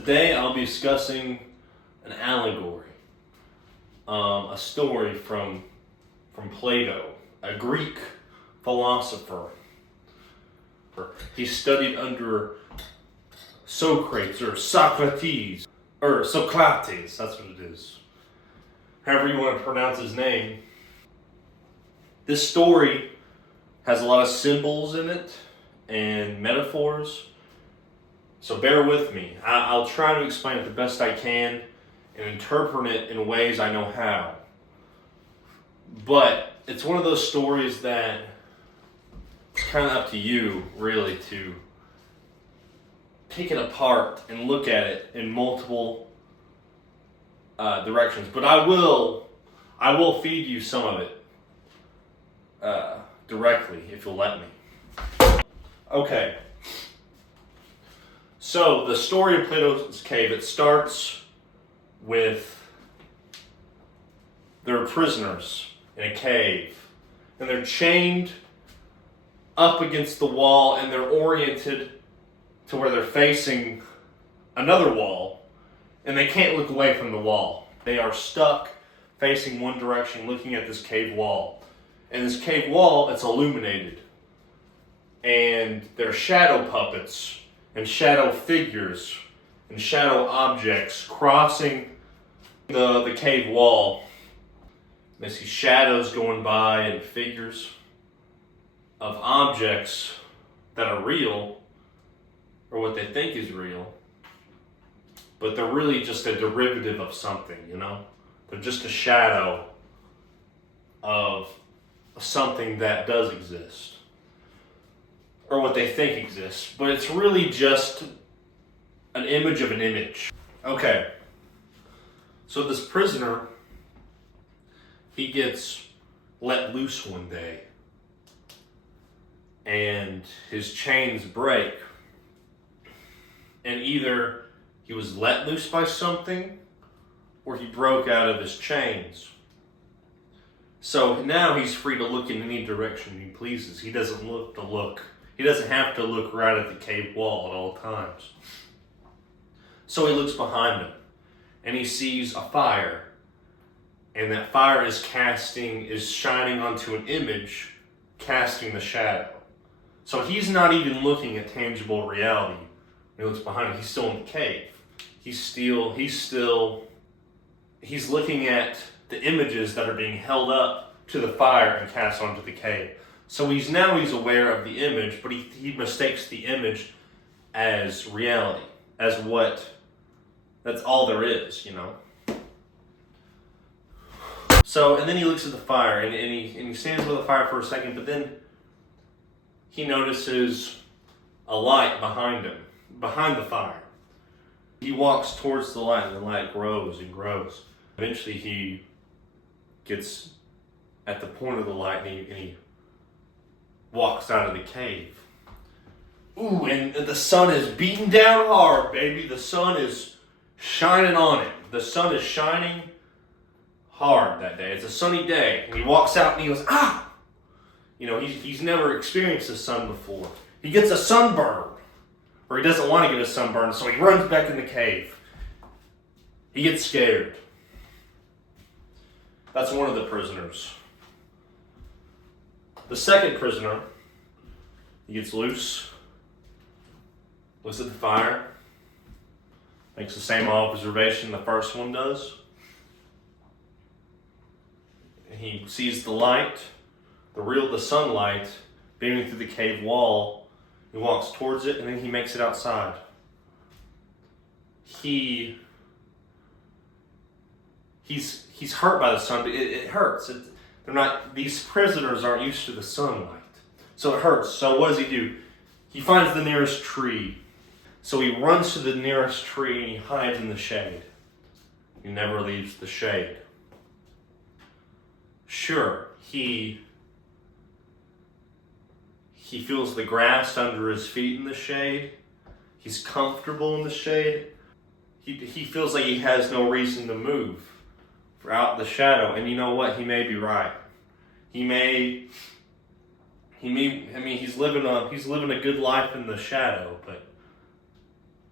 Today I'll be discussing an allegory, a story from Plato, a Greek philosopher. He studied under Socrates or Socrates, that's what it is. However you want to pronounce his name. This story has a lot of symbols in it and metaphors. So bear with me. I'll try to explain it the best I can and interpret it in ways I know how. But it's one of those stories that it's kind of up to you, really, to pick it apart and look at it in multiple directions. But I will feed you some of it directly, if you'll let me. Okay. So, the story of Plato's cave, it starts with there are prisoners in a cave, and they're chained up against the wall, and they're oriented to where they're facing another wall, and they can't look away from the wall. They are stuck facing one direction, looking at this cave wall. And this cave wall, it's illuminated, and they're shadow puppets and shadow figures and shadow objects crossing the cave wall. They see shadows going by and figures of objects that are real, or what they think is real, but they're really just a derivative of something, you know? They're just a shadow of something that does exist, or what they think exists, but it's really just an image of an image. Okay, so this prisoner, he gets let loose one day, and his chains break, and either he was let loose by something, or he broke out of his chains. So now he's free to look in any direction he pleases. He doesn't have to look right at the cave wall at all times. So he looks behind him, and he sees a fire, and that fire is shining onto an image, casting the shadow. So he's not even looking at tangible reality when he looks behind him. He's still in the cave. He's looking at the images that are being held up to the fire and cast onto the cave. So he's aware of the image, but he mistakes the image as reality, that's all there is, you know. So, and then he looks at the fire, and he stands by the fire for a second, but then he notices a light behind him, behind the fire. He walks towards the light, and the light grows and grows. Eventually he gets at the point of the light, and he walks out of the cave. Ooh, and the sun is beating down hard, baby. The sun is shining on him. The sun is shining hard that day. It's a sunny day. And he walks out and he goes, ah! You know, he's never experienced the sun before. He gets a sunburn. Or he doesn't want to get a sunburn, so he runs back in the cave. He gets scared. That's one of the prisoners. The second prisoner, he gets loose, looks at the fire, makes the same observation the first one does. He sees the light, the sunlight beaming through the cave wall. He walks towards it, and then he makes it outside. He's hurt by the sun, but it hurts. These prisoners aren't used to the sunlight, so it hurts. So what does he do? He finds the nearest tree. So he runs to the nearest tree and he hides in the shade. He never leaves the shade. Sure, he feels the grass under his feet in the shade. He's comfortable in the shade. He feels like he has no reason to move out the shadow. And you know what? He may be right. He's living a good life in the shadow, but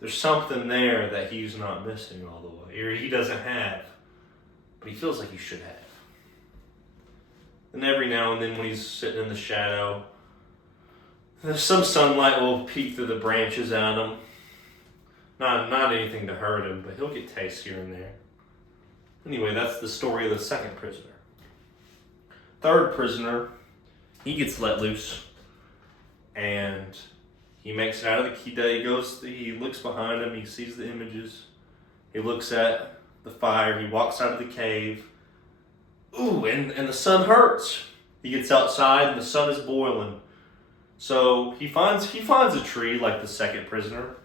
there's something there that he's not missing all the way, or he doesn't have, but he feels like he should have. And every now and then when he's sitting in the shadow, there's some sunlight will peek through the branches at him. Not anything to hurt him, but he'll get tastes here and there. Anyway, that's the story of the second prisoner. Third prisoner, he gets let loose, and he makes it out of the key. He looks behind him, he sees the images, he looks at the fire, he walks out of the cave. Ooh, and the sun hurts. He gets outside and the sun is boiling. So he finds a tree like the second prisoner.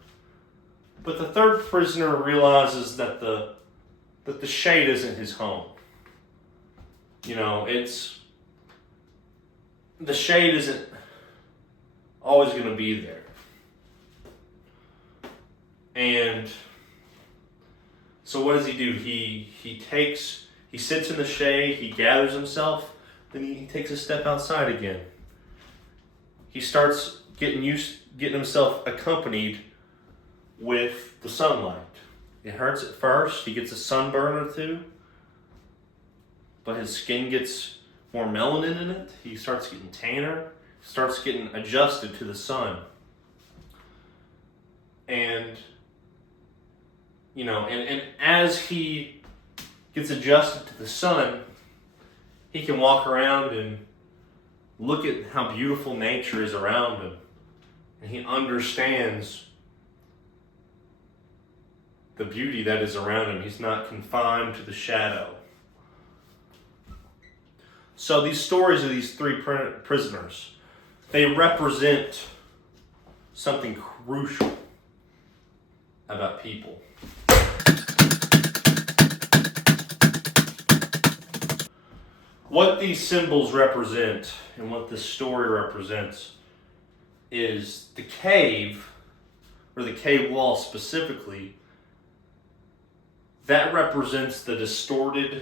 But the third prisoner realizes that the shade isn't his home. The shade isn't always going to be there. And so what does he do? He sits in the shade, he gathers himself, then he takes a step outside again. He starts getting himself accompanied with the sunlight. It hurts at first, he gets a sunburn or two, but his skin gets more melanin in it. He starts getting tanner, starts getting adjusted to the sun. And as he gets adjusted to the sun, he can walk around and look at how beautiful nature is around him. And he understands the beauty that is around him. He's not confined to the shadow. So these stories of these three prisoners, they represent something crucial about people. What these symbols represent and what this story represents is the cave, or the cave wall specifically, that represents the distorted,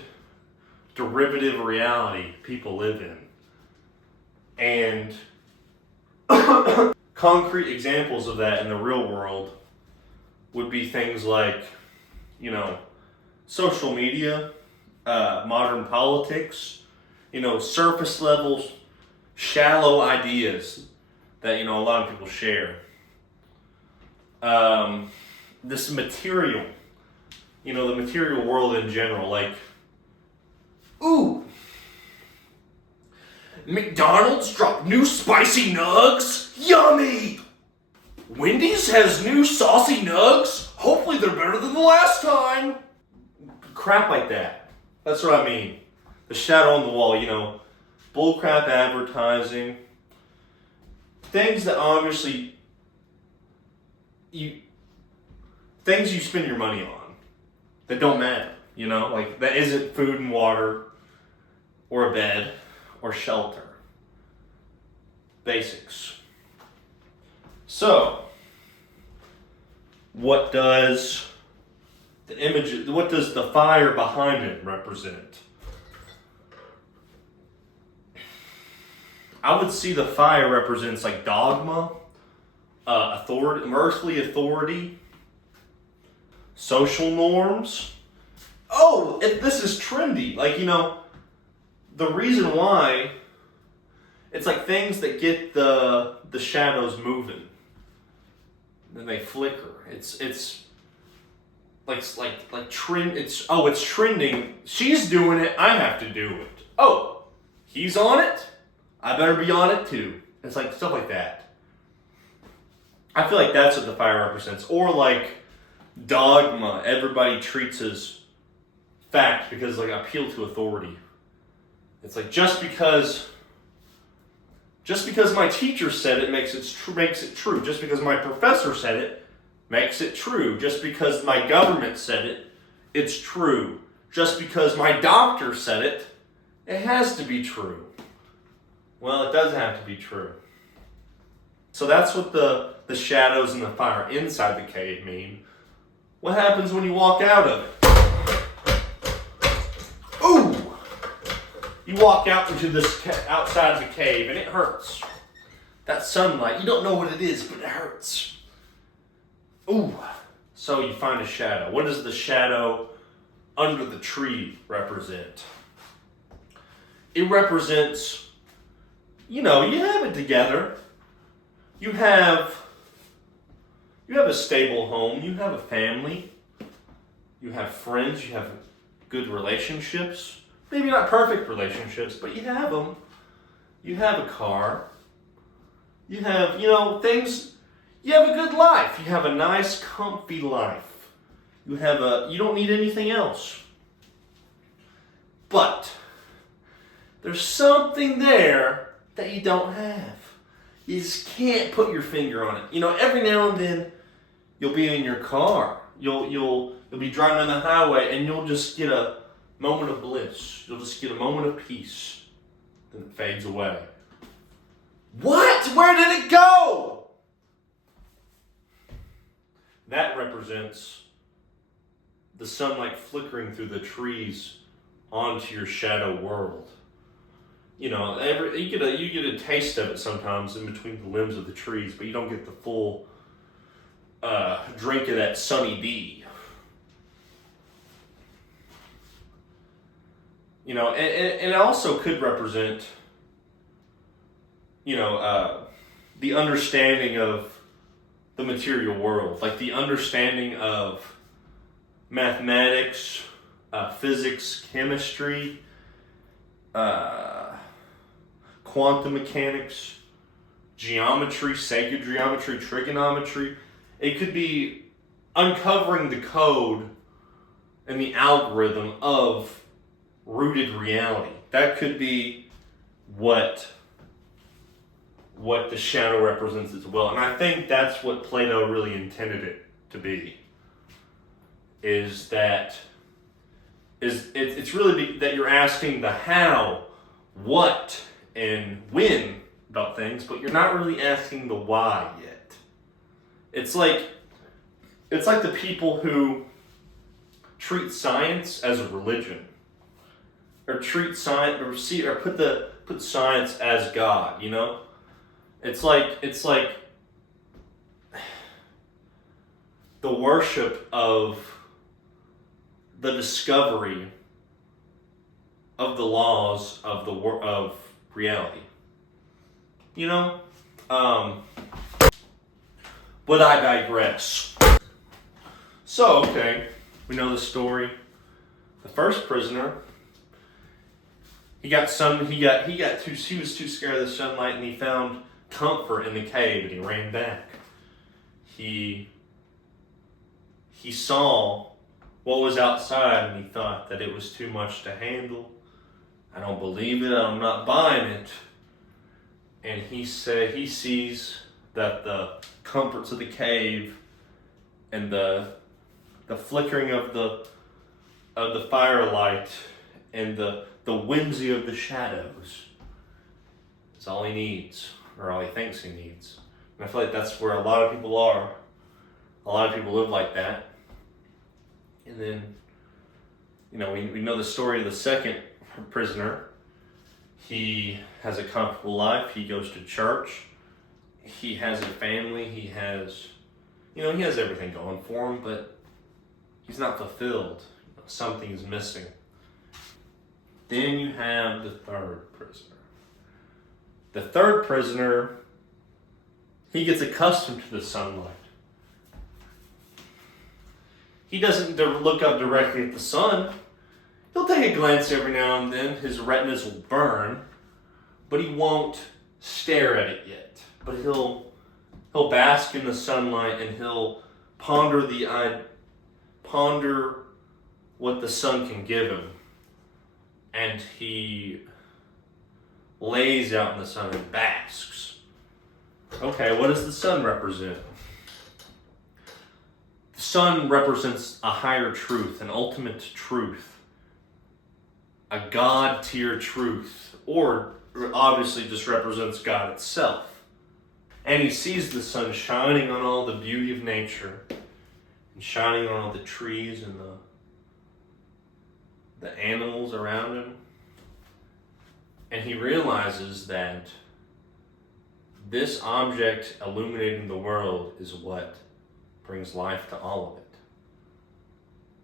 derivative reality people live in. And concrete examples of that in the real world would be things like, social media, modern politics, surface levels, shallow ideas that, a lot of people share. This material, the material world in general, like, ooh, McDonald's dropped new spicy nugs? Yummy! Wendy's has new saucy nugs? Hopefully they're better than the last time. Crap like that. That's what I mean. The shadow on the wall, bullcrap advertising. Things that obviously things you spend your money on that don't matter, like that isn't food and water or a bed or shelter. Basics. So, what does the fire behind it represent? I would see the fire represents like dogma, authority, earthly authority, social norms. Oh, this is trendy. Like, the reason why, it's like things that get the shadows moving. Then they flicker. It's like trend. It's trending. She's doing it. I have to do it. Oh, he's on it. I better be on it too. It's like stuff like that. I feel like that's what the fire represents. Or like dogma. Everybody treats as fact because like appeal to authority. It's like just because my teacher said it makes it true. Just because my professor said it makes it true. Just because my government said it, it's true. Just because my doctor said it, it has to be true. Well, it doesn't have to be true. So that's what the shadows and the fire inside the cave mean. What happens when you walk out of it? Ooh! You walk out into this outside of the cave and it hurts. That sunlight, you don't know what it is, but it hurts. Ooh, So you find a shadow. What does the shadow under the tree represent? It represents, you have it together. You have a stable home, you have a family, you have friends, you have good relationships. Maybe not perfect relationships, but you have them. You have a car. You have, things. You have a good life. You have a nice, comfy life. You don't need anything else. But there's something there that you don't have. You just can't put your finger on it. Every now and then you'll be in your car. You'll be driving on the highway and you'll just get a moment of bliss. You'll just get a moment of peace. Then it fades away. What? Where did it go? That represents the sunlight flickering through the trees onto your shadow world. You get a taste of it sometimes in between the limbs of the trees, but you don't get the full drink of that sunny D. And it also could represent, the understanding of the material world, like the understanding of mathematics, physics, chemistry, quantum mechanics, geometry, sacred geometry, trigonometry. It could be uncovering the code and the algorithm of rooted reality. That could be what the shadow represents as well. And I think that's what Plato really intended it to be. It's really that you're asking the how, what, and when about things, but you're not really asking the why yet. It's like the people who treat science as a religion, or treat science or put science as God. It's like the worship of the discovery of the laws of of reality. But I digress. So, okay, we know the story. The first prisoner, he was too scared of the sunlight, and he found comfort in the cave, and he ran back. He saw what was outside, and he thought that it was too much to handle. I don't believe it. I'm not buying it. And he sees that the comforts of the cave and the flickering of the firelight and the whimsy of the shadows is all he needs, or all he thinks he needs. And I feel like that's where a lot of people are. A lot of people live like that. And then, we know the story of the second prisoner. He has a comfortable life. He goes to church. He has a family. He has everything going for him, but he's not fulfilled. Something is missing. Then you have the third prisoner. The third prisoner, he gets accustomed to the sunlight. He doesn't look up directly at the sun. He'll take a glance every now and then. His retinas will burn, but he won't stare at it yet. But he'll bask in the sunlight, and he'll ponder what the sun can give him. And he lays out in the sun and basks. Okay, what does the sun represent? The sun represents a higher truth, an ultimate truth, a God-tier truth, or obviously just represents God itself. And he sees the sun shining on all the beauty of nature, and shining on all the trees and the animals around him. And he realizes that this object illuminating the world is what brings life to all of it.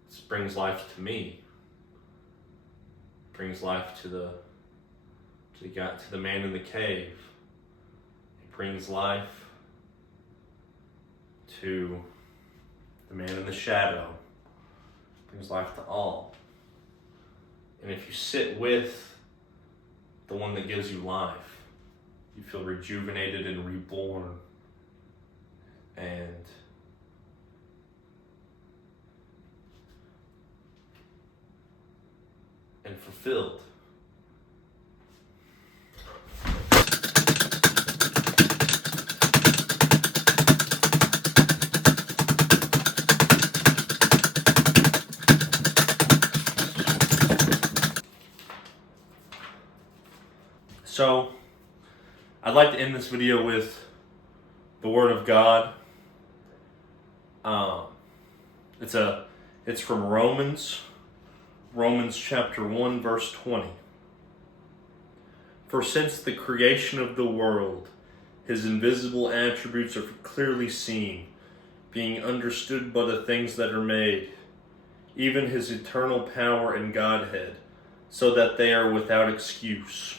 This brings life to me. It brings life to the man in the cave. It brings life to the man in the shadow. It brings life to all. And if you sit with the one that gives you life, you feel rejuvenated and reborn and fulfilled. So, I'd like to end this video with the Word of God. It's from Romans chapter 1, verse 20. For since the creation of the world, his invisible attributes are clearly seen, being understood by the things that are made, even his eternal power and Godhead, so that they are without excuse.